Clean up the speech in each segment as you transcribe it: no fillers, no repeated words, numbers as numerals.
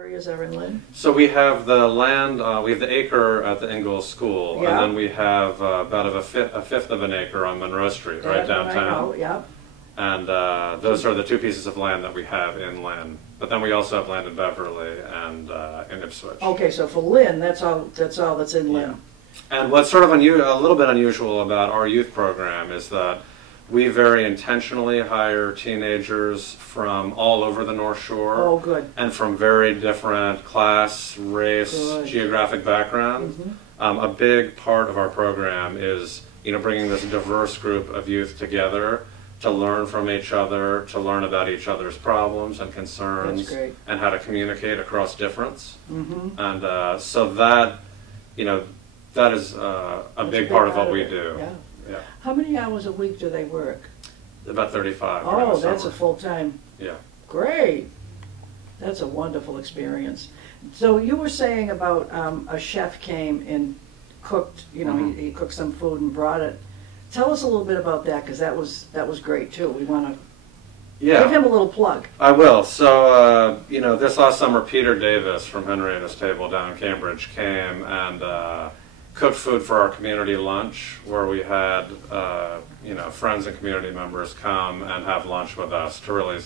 areas are in Lynn? So we have the land, we have the acre at the Ingalls School, Yeah. and then we have about a fifth of an acre on Monroe Street, right downtown. I know, yeah. And those are the two pieces of land that we have in Lynn. But then we also have land in Beverly and in Ipswich. Okay, so for Lynn, that's all that's in Lynn. Yeah. And what's sort of a little bit unusual about our youth program is that we very intentionally hire teenagers from all over the North Shore. Oh, good. And from very different class, race, Good. geographic background. Mm-hmm. A big part of our program is, bringing this diverse group of youth together to learn from each other, to learn about each other's problems and concerns, That's great. and how to communicate across difference. Mm-hmm. And so that, that is a big part of what we do. Yeah. Yeah. How many hours a week do they work? About 35. during Oh, the that's a summer. full-time. Yeah. Great. That's a wonderful experience. So you were saying about a chef came and cooked, Mhm. he cooked some food and brought it. Tell us a little bit about that, because that was great too. We want to Yeah. give him a little plug. I will. So, this last summer, Peter Davis from Henrietta's Table down in Cambridge came and cooked food for our community lunch, where we had, friends and community members come and have lunch with us to really,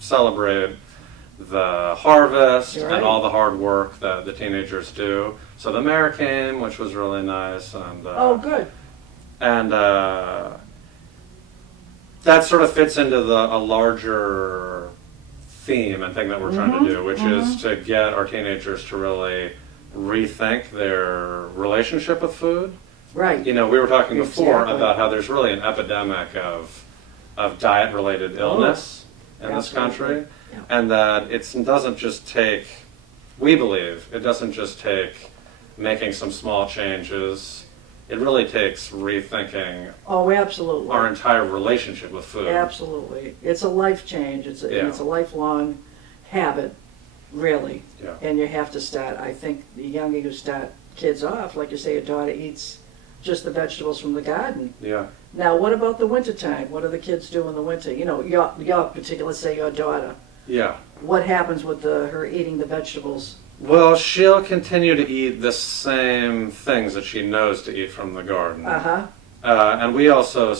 celebrate the harvest You're right. and all the hard work that the teenagers do. So the mayor came, which was really nice. And Oh, good. and that sort of fits into a larger theme and thing that we're trying to do, which is to get our teenagers to really rethink their relationship with food. Right. We were talking before Exactly. about how there's really an epidemic of diet-related illness in this Absolutely. country, Yeah. and that it doesn't just take, we believe, it doesn't just take making some small changes. It really takes rethinking Oh, absolutely. our entire relationship with food. Absolutely. It's a life change. It's a lifelong habit, really. Yeah. And you have to start, I think, the younger you start kids off, like you say, your daughter eats just the vegetables from the garden. Yeah. Now, what about the wintertime? What do the kids do in the winter? Your particular, let's say your daughter. Yeah. What happens with her eating the vegetables? Well, she'll continue to eat the same things that she knows to eat from the garden. Uh-huh. And we also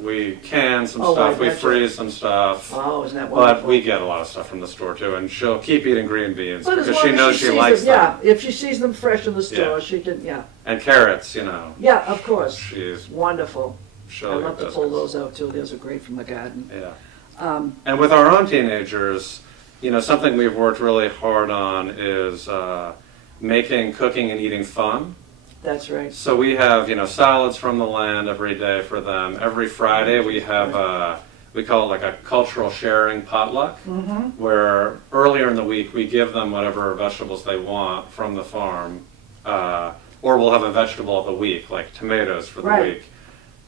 we can some Oh, stuff, I we betcha. freeze some stuff. Oh, isn't that wonderful? But we get a lot of stuff from the store too, and she'll keep eating green beans But as because long she as knows she sees likes them, them. Yeah, if she sees them fresh in the store, Yeah. she can, And carrots, Yeah, of course. she's Wonderful. she'll I eat love to those. pull those out too. Those are great from the garden. Yeah. And with our own teenagers, something we've worked really hard on is making cooking and eating fun. That's right. So we have, salads from the land every day for them. Every Friday we have, we call it like a cultural sharing potluck, where earlier in the week we give them whatever vegetables they want from the farm, or we'll have a vegetable of the week, like tomatoes for the Right. week.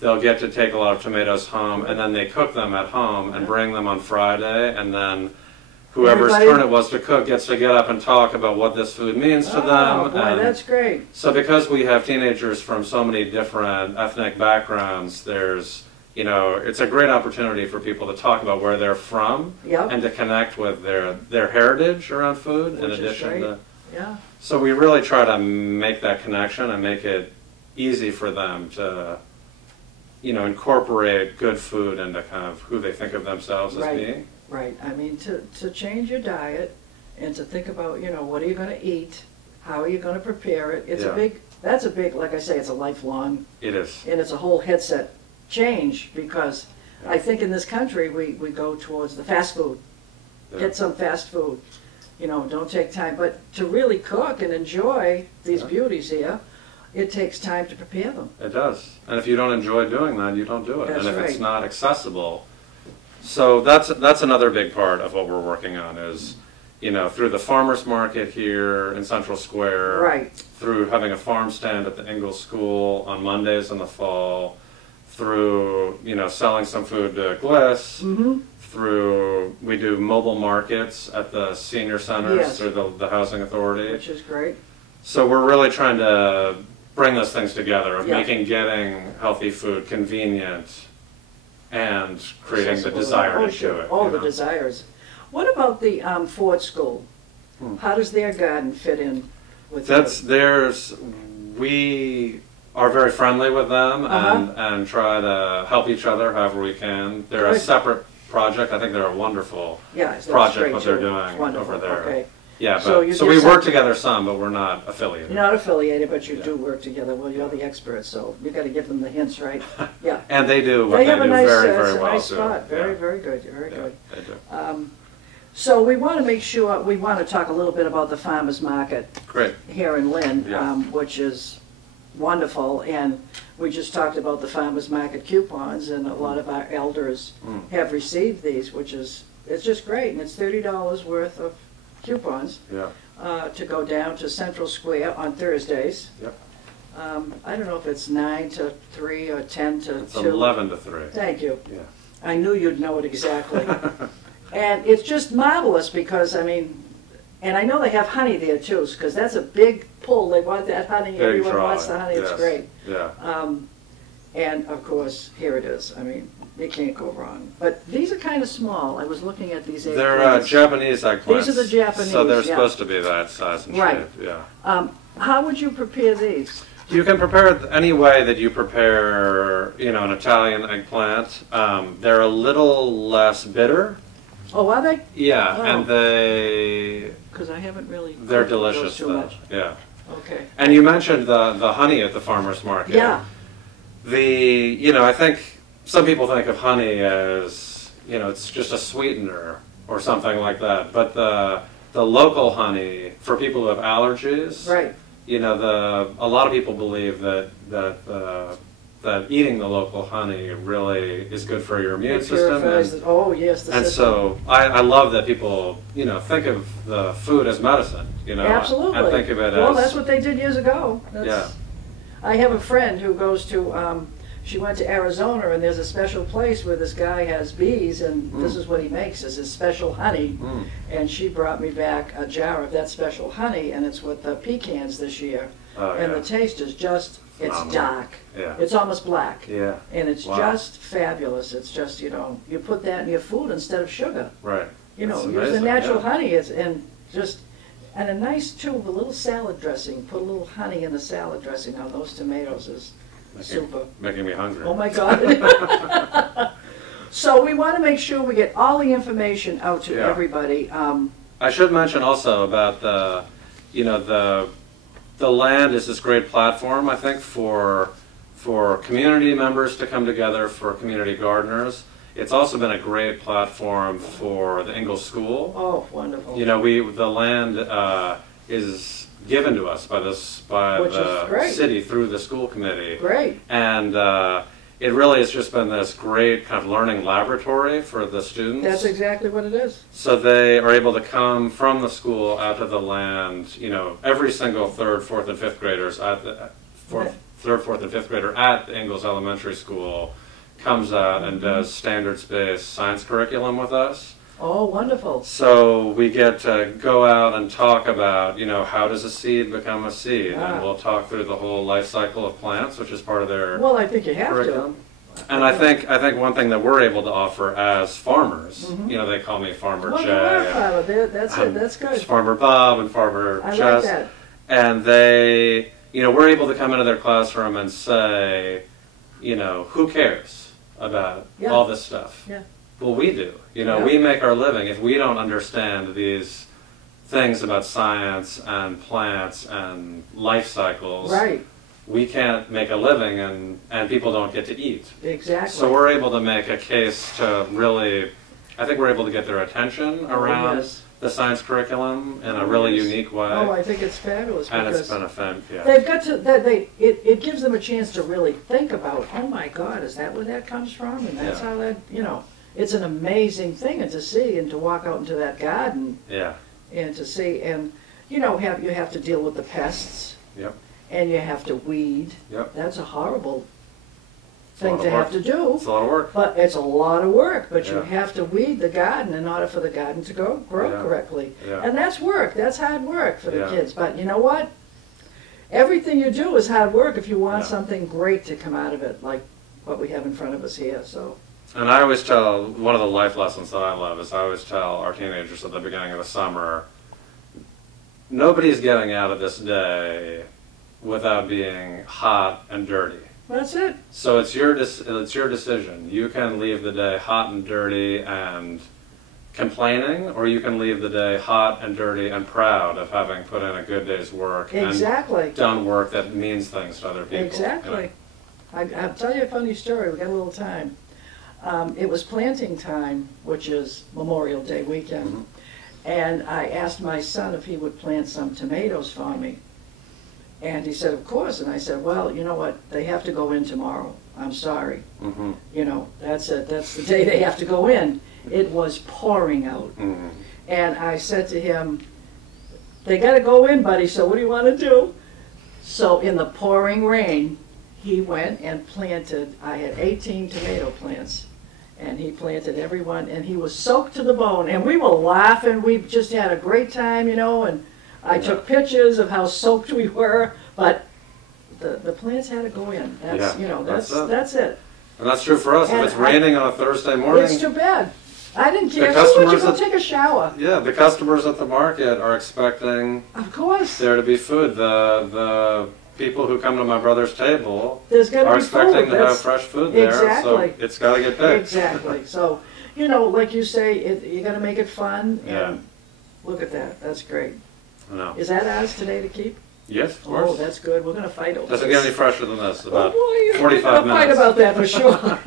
They'll get to take a lot of tomatoes home, and then they cook them at home and bring them on Friday, and then whoever's Everybody- turn it was to cook gets to get up and talk about what this food means to them. Oh, boy, and that's great. so because we have teenagers from so many different ethnic backgrounds, there's, it's a great opportunity for people to talk about where they're from Yep. and to connect with their heritage around food in Which is addition great. to. Yeah. So we really try to make that connection and make it easy for them to, incorporate good food into kind of who they think of themselves as Right. being. Right. I mean, to change your diet and to think about, what are you going to eat? How are you going to prepare it? Yeah. That's a big, like I say, it's a lifelong, It is. and it's a whole headset change, because I think in this country we go towards the fast food. Yeah. Get some fast food. Don't take time. But to really cook and enjoy these Yeah. beauties here, it takes time to prepare them. It does. And if you don't enjoy doing that, you don't do it. That's and if it's right. not accessible. So that's another big part of what we're working on is, through the farmers market here in Central Square, Right. through having a farm stand at the Ingalls School on Mondays in the fall, through, selling some food to Gliss, Mm-hmm. through, we do mobile markets at the senior centers Yes. through the Housing Authority. Which is great. So we're really trying to bring those things together of Yeah. making getting healthy food convenient and creating the Accessible. desire Oh, to sure. do it. Oh, you the know? desires. What about the Ford School? How does their garden fit in with we are very friendly with them Uh-huh. and try to help each other however we can. They're a Good. separate project. I think they're a wonderful Yeah, that's project great, what they're too. doing Wonderful, over there. okay. Yeah, So but you so give we some- work together some, but we're not affiliated. You're not affiliated, but you Yeah. do work together. Well, you're the expert, so you got to give them the hints, right? Yeah. And they do what They they have a do nice, very, it's very a well nice too. spot. Very, Yeah. very good. Very Yeah, good. they do. So we want to make sure, we want to talk a little bit about the farmers market Great. here in Lynn, Yeah. which is wonderful. And we just talked about the farmers market coupons, and a lot of our elders have received these, which is, it's just great. And it's $30 worth of coupons Yeah. to go down to Central Square on Thursdays. Yep. I don't know if it's 9 to 3 or 10 to It's 2. 11 to 3. Thank you. Yeah. I knew you'd know it exactly. And it's just marvelous because, I mean, and I know they have honey there too, because that's a big pull. They want that honey. Big Everyone draw. wants the honey. It's Yes. great. Yeah. And of course, here it is. I mean, you can't go wrong. But these are kind of small. I was looking at these They're eggplants. Japanese eggplants. These are the Japanese, So they're yeah. supposed to be that size and Right. shape. Yeah. How would you prepare these? You can prepare it any way that you prepare, an Italian eggplant. They're a little less bitter. Oh, are they? Yeah, Oh. and Because I haven't really. they're cooked those delicious too though. much. Yeah. Okay. And you mentioned the honey at the farmer's market. Yeah. I think some people think of honey as, it's just a sweetener or something like that. But the local honey, for people who have allergies, Right. a lot of people believe that eating the local honey really is good for your immune It system. purifies And, the- oh, yes, the and system. so I love that people, think of the food as medicine, Absolutely. and think of it Well, as, that's what they did years ago. yeah. I have a friend who goes to, she went to Arizona, and there's a special place where this guy has bees, and this is what he makes, is his special honey. Mm. And she brought me back a jar of that special honey, and it's with the pecans this year. Oh, And yeah. the taste is just, it's Phenomenal. dark. Yeah. It's almost black. Yeah. And it's Wow. just fabulous. It's just, you put that in your food instead of sugar. Right. You know, That's use the amazing, natural yeah. honey, and a nice tube, a little salad dressing. Put a little honey in the salad dressing on those tomatoes is super. Making me hungry. Oh my God. So we want to make sure we get all the information out to Yeah. everybody. I should mention also about the land is this great platform, I think, for community members to come together, for community gardeners. It's also been a great platform for the Ingalls School. Oh, wonderful. The land is given to us by Which is the great. city through the school committee. Great. And it really has just been this great kind of learning laboratory for the students. That's exactly what it is. So they are able to come from the school out to the land, every single third, fourth, and fifth graders at the third, fourth, and fifth grader at the Ingalls Elementary School comes out and does standards-based science curriculum with us. Oh, wonderful. So we get to go out and talk about, how does a seed become a seed? Ah. And we'll talk through the whole life cycle of plants, which is part of their Well, I think you have curriculum. to. And I think one thing that we're able to offer as farmers, they call me Farmer Well, Jay. you are, and Father. That's it. I'm That's good. Farmer Bob and Farmer I like Jess. that. And they, we're able to come into their classroom and say, who cares about Yeah. all this stuff? Yeah. Well, we do. Yeah. We make our living. If we don't understand these things about science and plants and life cycles, Right. we can't make a living, and people don't get to eat. Exactly. So we're able to make a case to really, I think we're able to get their attention around yes. the science curriculum in a Oh, really yes. unique way. Oh, I think it's fabulous and because it's been a fun, yeah. they've got to. It gives them a chance to really think about. Oh my God, is that where that comes from? And that's Yeah. how that. It's an amazing thing, and to see and to walk out into that garden Yeah, and to see and you have to deal with the pests yep, and you have to weed. yep. That's a horrible a thing lot of to have work. to do. It's a lot of work. But it's a lot of work, but you Yeah. have to weed the garden in order for the garden to grow Yeah. correctly. Yeah. And that's work. That's hard work for the Yeah. kids. But you know what? Everything you do is hard work if you want Yeah. something great to come out of it, like what we have in front of us here. So, And I always tell, one of the life lessons that I love is I always tell our teenagers at the beginning of the summer, nobody's getting out of this day without being hot and dirty. That's it. So it's your decision. You can leave the day hot and dirty and complaining, or you can leave the day hot and dirty and proud of having put in a good day's work Exactly. and done work that means things to other people. Exactly. I'll tell you a funny story. We got a little time. It was planting time, which is Memorial Day weekend, Mm-hmm. and I asked my son if he would plant some tomatoes for me. And he said, of course. And I said, well, you know what? They have to go in tomorrow. I'm sorry. Mm-hmm. You know, that's it. That's the day they have to go in. It was pouring out. Mm-hmm. And I said to him, they got to go in, buddy, so what do you want to do? So in the pouring rain, he went and planted, I had 18 tomato plants, and he planted every one, and he was soaked to the bone. And we were laughing. We just had a great time, you know, and I took pictures of how soaked we were, but the plants had to go in. That's, you know, that's it. And that's true for us. And if it's raining on a Thursday morning, it's too bad. I didn't care. The So much you customers go take a shower. yeah, the customers at the market are expecting Of course. there to be food. The people who come to my brother's table There's got are to be food. expecting to have That's- fresh food there, Exactly. so it's got to get picked. Exactly. So, you know, like you say, you got to make it fun. And Yeah. look at that. That's great. I know. Is that ours today to keep? Yes, of course. Oh, that's good. We're going to fight over Doesn't this. get any fresher than this. Oh, About boy, 45 we're gonna fight minutes. about that for sure.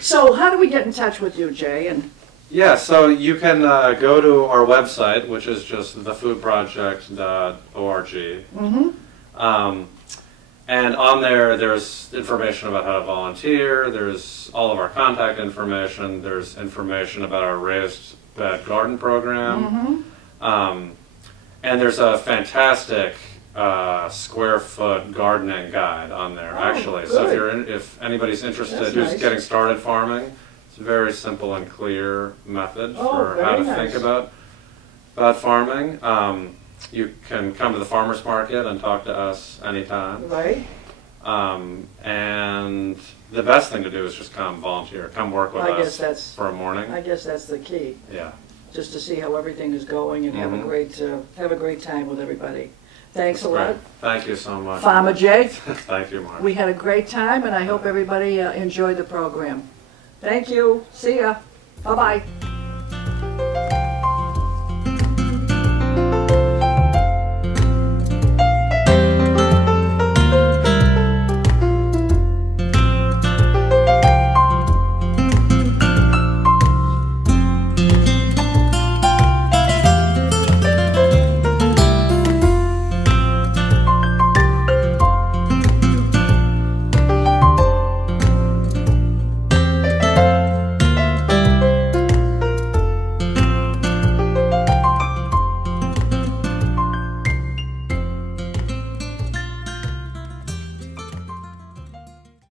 So, how do we get in touch with you, Jay? And Yeah, so you can go to our website, which is just thefoodproject.org. And on there, there's information about how to volunteer. There's all of our contact information. There's information about our raised bed garden program. And there's a fantastic square foot gardening guide on there, actually. So if anybody's interested, That's who's nice. getting started farming, it's a very simple and clear method Oh, for how to very think nice. about farming. You can come to the farmers market and talk to us anytime. right? And the best thing to do is just come volunteer, come work with I guess us that's- for a morning. I guess that's the key, Yeah. just to see how everything is going and Mhm. have a great time with everybody. Thanks a Great. lot. Thank you so much. Farmer Jay, Thank you, Mark. we had a great time, and I hope everybody enjoyed the program. Thank you. See ya. Bye-bye.